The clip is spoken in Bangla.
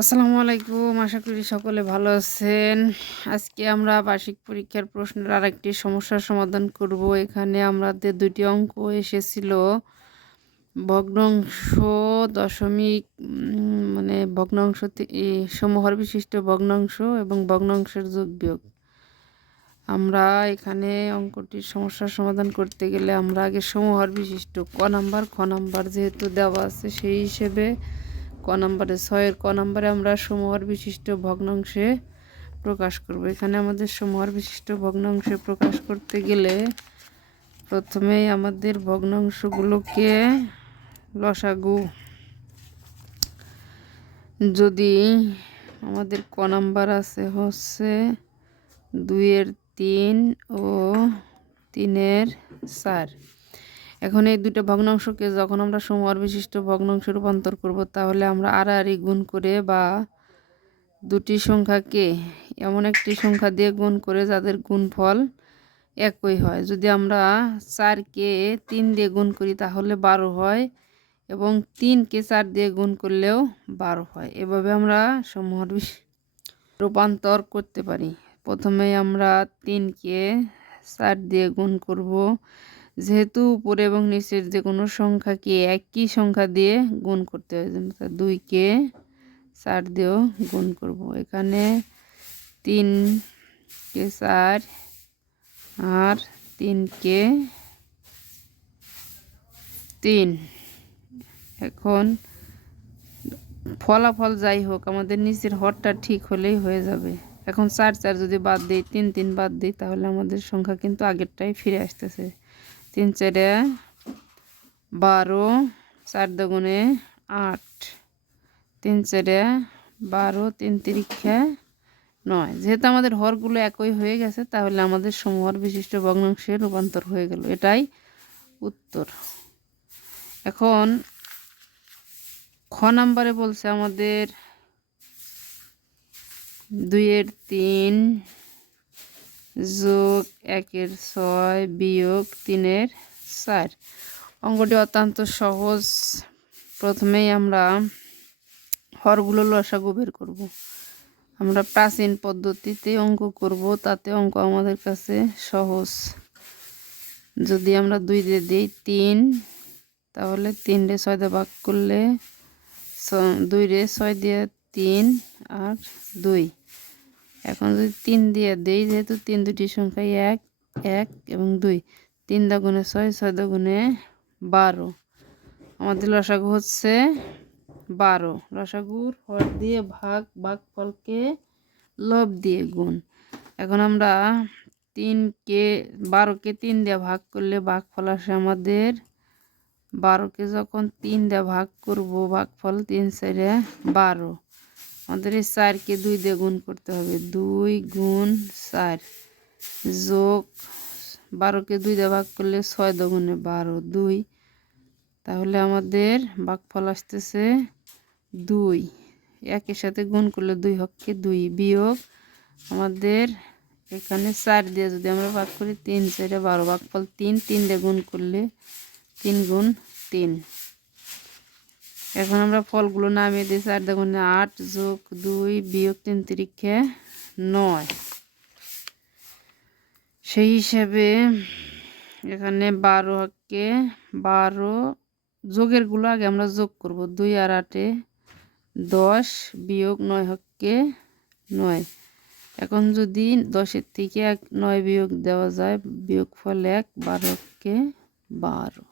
আসসালামু আলাইকুম, আশা করি সকলে ভালো আছেন। আজকে আমরা বার্ষিক পরীক্ষার প্রশ্নের আরেকটি সমস্যার সমাধান করব। এখানে আমাদের দুটি অঙ্ক এসেছিল। ভগ্নাংশ দশমিক মানে ভগ্নাংশ সমহর বিশিষ্ট ভগ্নাংশ এবং ভগ্নাংশের যোগ বিয়োগ। আমরা এখানে অঙ্কটির সমস্যার সমাধান করতে গেলে আমরা আগে সমহর বিশিষ্ট, ক নাম্বার, খ নাম্বার যেহেতু দেওয়া আছে সেই হিসেবে ক নাম্বারে, ছয়ের ক নাম্বারে আমরা সমহর বিশিষ্ট ভগ্নাংশে প্রকাশ করব। এখানে আমাদের সমহর বিশিষ্ট ভগ্নাংশে প্রকাশ করতে গেলে প্রথমেই আমাদের ভগ্নাংশগুলোকে লসাগু। যদি আমাদের ক নাম্বার আছে হচ্ছে দুইয়ের তিন ও তিনের চার। এখন এই দুটো ভগ্নাংশকে যখন আমরা সমর বিশিষ্ট ভগ্নাংশে রূপান্তর করব, তাহলে আমরা আড়াআড়ি গুণ করে বা দুটি সংখ্যাকে এমন একটি সংখ্যা দিয়ে গুণ করে যাদের গুণফল একই হয়। যদি আমরা চারকে তিন দিয়ে গুণ করি, তাহলে বারো হয় এবং তিনকে চার দিয়ে গুণ করলেও বারো হয়। এভাবে আমরা সমহর রূপান্তর করতে পারি। প্রথমে আমরা তিনকে চার দিয়ে গুণ করব যেহেতু উপরে এবং নিচের যে কোনো সংখ্যাকে একই সংখ্যা দিয়ে গুণ করতে হয় দুইকে চার দিয়েও গুণ করব। এখানে তিনকে চার আর তিনকে তিন। এখন ফলাফল যাই হোক, আমাদের নিচের হরটা ঠিক হলেই হয়ে যাবে। এখন চার চার যদি বাদ দিই, তিন তিন বাদ দিই, তাহলে আমাদের সংখ্যা কিন্তু আগেরটাই ফিরে আসতেছে। তিন চারে বারো, চার দগুণে আট। তিন চারে বারো, তিন তিরিক্ষা নয়। যেহেতু আমাদের হরগুলো একই হয়ে গেছে, তাহলে আমাদের সমহর বিশিষ্ট ভগ্নাংশে রূপান্তর হয়ে গেল। এটাই উত্তর। এখন খ নাম্বারে বলছে আমাদের দুইয়ের তিন যোগ একের ছয় বিয়োগ তিনের চার। অঙ্কটি অত্যন্ত সহজ। প্রথমেই আমরা হরগুলো লসাগু বের করব। আমরা প্রাচীন পদ্ধতিতে অঙ্ক করব, তাতে অঙ্ক আমাদের কাছে সহজ। যদি আমরা দুই দিয়ে দিই তিন, তাহলে তিন রে ছয় দিয়ে ভাগ করলে দুই রে ছয় দিয়ে তিন আর দুই। এখন যদি তিন দিয়ে দেই, যেহেতু তিন দুটি সংখ্যায় এক এক এবং দুই, তিন দাগুণে ছয় ছয় দাগুণে বারো। আমাদের লসাগু হচ্ছে বারো। লসাগুর হর দিয়ে ভাগ ভাগ ফলকে লব দিয়ে গুণ। এখন আমরা তিনকে, বারোকে তিন দিয়ে ভাগ করলে ভাগ ফল আসে আমাদের বারোকে যখন তিন দিয়ে ভাগ করব, ভাগফল তিন চারে বারো। আমাদের এই চারকে দুই দিয়ে গুণ করতে হবে। দুই গুণ চার যোগ বারোকে দুই দিয়ে ভাগ করলে ছয় দগুণে বারো, দুই। তাহলে আমাদের ভাগফল আসতেছে দুই। একের সাথে গুণ করলে দুই হককে দুই বিয়োগ আমাদের এখানে চার দিয়ে যদি আমরা ভাগ করি তিন, চারে বারো, ভাগফল তিন তিন দিয়ে গুণ করলে তিন গুণ তিন। এখন আমরা ফলগুলো নামিয়ে দিই আর দেখুন, আট যোগ দুই বিয়োগ তিন তিরিখে নয়। সেই হিসাবে এখানে বারো হককে বারো যোগেরগুলো আগে আমরা যোগ করব। দুই আর আটে দশ বিয়োগ নয় হককে নয়। এখন যদি দশের থেকে এক নয় বিয়োগ দেওয়া যায় বিয়োগ ফল এক, বারো হককে বারো।